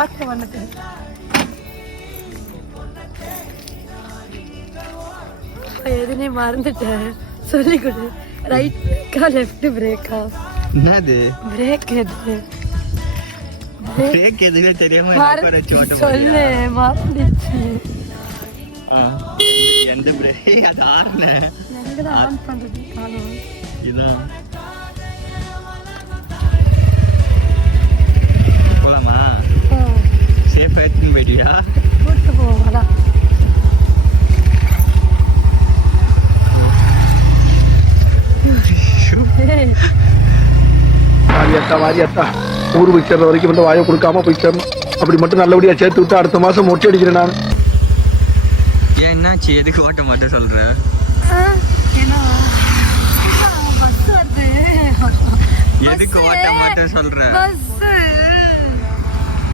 காட்ட வந்துட்டு எதுனே மறந்துட்டேன். சொல்லி கொடு. ரைட் பிரேக்கா லெஃப்ட் பிரேக்கா? என்னது பிரேக் எது? பிரேக் எதுவே தெரியாம சொல்லு, மறந்துச்சு. எந்த பிரேக்? அது ஆர்ன எங்கதான் ஆன் பண்றது காணோம். இதான் போலாமா? சேஃபா எடுத்துன்னு போயிட்டியா? கூட்டு போவாடா. வாரியாத்தா ஊர் போய் சேர்ற வரைக்கும் வந்து வாயை கொடுக்காம போய் சேரணும். அப்படி மட்டும் நல்லபடியா சேர்த்து விட்டு அடுத்த மாசம் மொட்டை அடிக்கிறேன் நான். ஏன் என்னாச்சு? எதுக்கு ஓட்ட மாட்டேன் சொல்ற? எதுக்கு ஓட்ட மாட்டேன் சொல்ற?